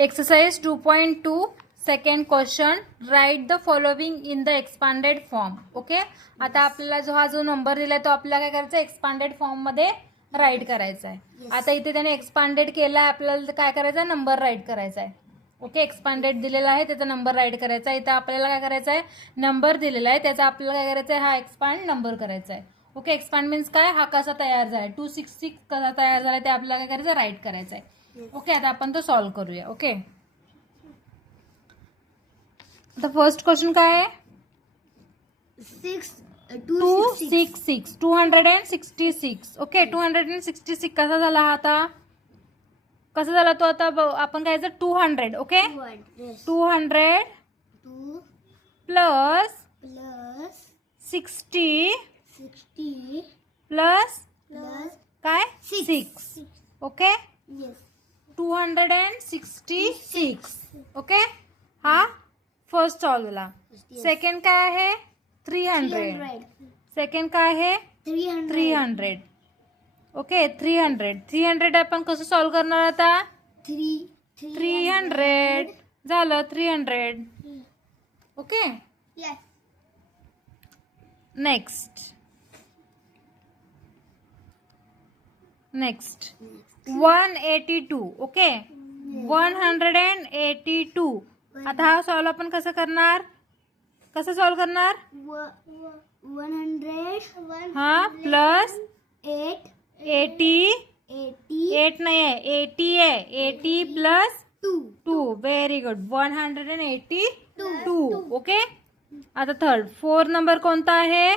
Exercise 2.2 second question. Write the following in the expanded form. Okay, आता आपल्याला जो number दिलाय तो आपल्याला काय करायचा, एक्सपांडेड फॉर्म मध्ये राईट करायचा आहे. आता इथे त्याने एक्सपांडेड केलाय, आपल्याला काय करायचं, नंबर राईट करायचा आहे. ओके, एक्सपांडेड दिलेला आहे त्याचा नंबर राईट करायचा आहे. इथे आपल्याला काय करायचं आहे, नंबर दिलेला आहे त्याचा आपल्याला काय करायचं आहे, हा एक्सपांड नंबर करायचा आहे. ओके, एक्सपांड मीन्स काय, हा कसा तयार झालाय, 266 कसा तयार झालाय ते आपल्याला काय करायचं, राईट करायचं आहे. ओके, आता आपण तो सॉल्व करूया. ओके, आता फर्स्ट क्वेश्चन काय आहे, 266. ओके, 266 कसा झाला हा, आता कसा झाला तो, आता आपण काय 200. ओके, 200 प्लस 60 प्लस काय 6. ओके, 266. ओके, हा फर्स्ट सॉल्व झाला. सेकंड काय आहे, 300. सेकंड काय आहे, 300. ओके, 300 आपण कसं सॉल्व करणार, आता 300 झालं, 300. Okay, next 182. ओके, 182. आता हा सॉल्व आपण कसं करणार, कसं सॉल्व करणार, 100 हा प्लस 80 नाही आहे, 80 आहे, 80 प्लस 2. Very good, 182. ओके, आता थर्ड 4 नंबर कोणता आहे,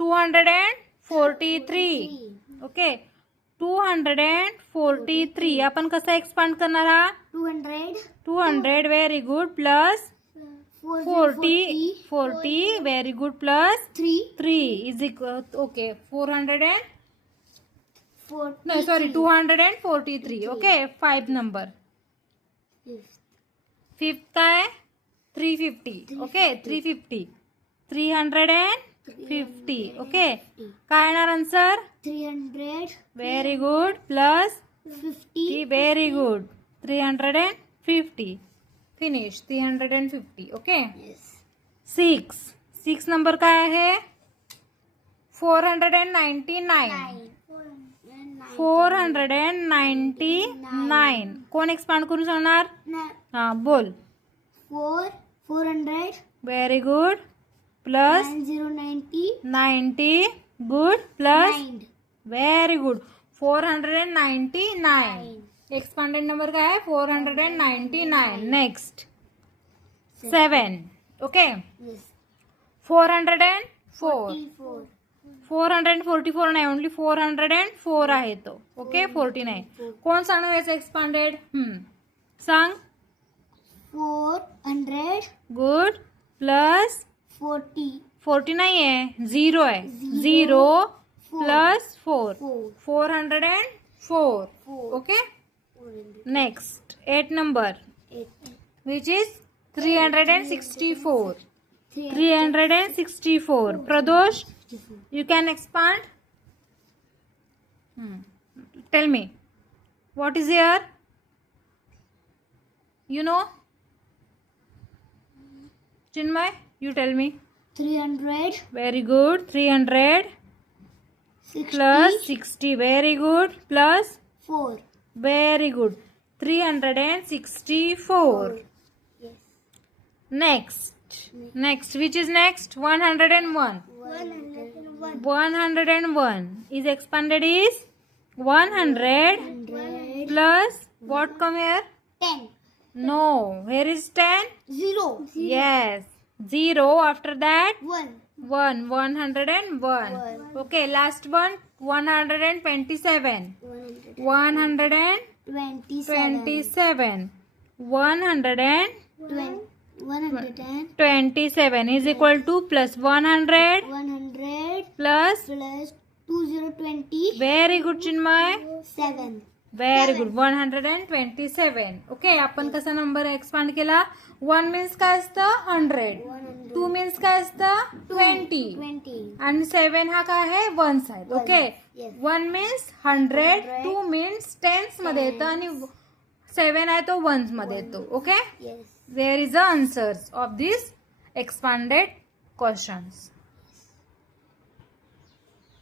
243. ओके, 243 आपण कसं एक्सपांड करणार, हा 200 very good plus 40 very good plus 3 is equal. Okay, 243. Okay, 5 number. Fifth काय, 350. ओके, 350. ओके, काय येणार answer, 300 very good plus 50 very good, 350. Finish, 350. Okay, 6 number काय आहे, 499. कोण एक्सपांड करून सांगणार, हा बोल, 400 very good plus 90 good plus very good 499. Expanded number काय आहे, 499. नेक्स्ट 7. ओके, 444 नाही, ओनली 404 आहे तो. ओके, 49. कोण सांगणार याचं एक्सपांडेड, सांग, 400 गुड प्लस 40 नाही आहे, 0 आहे, 0 plus 4, 404. Okay, next 8 number which is 364. 364. Pradosh, you can expand. Tell me, what is here? You know? Chinmay, you tell me. 300 Very good. 300 plus 60. Very good. Plus 4. very good. 364. Next, which is next? 101. 101 is expanded is 100 plus what come here? 10. No, here is 10. 0. Yes, 0 after that 1. 101. Okay, last one 127. 127 is equal to plus 100 plus 2020. very good Chinmay, 7. Very good, 127. Okay, आपण कसा number expand केला, 1 means काय असतं, 100. 2 means काय असतं, 20. आणि 7 हा काय आहे, 1s आहेत. ओके, 1 मीन्स 100, 2 मीन्स टेन्स मध्ये येतं आणि 7 आहे तो वन्स मध्ये येतो. Okay, Yes. There is a answers of this expanded questions.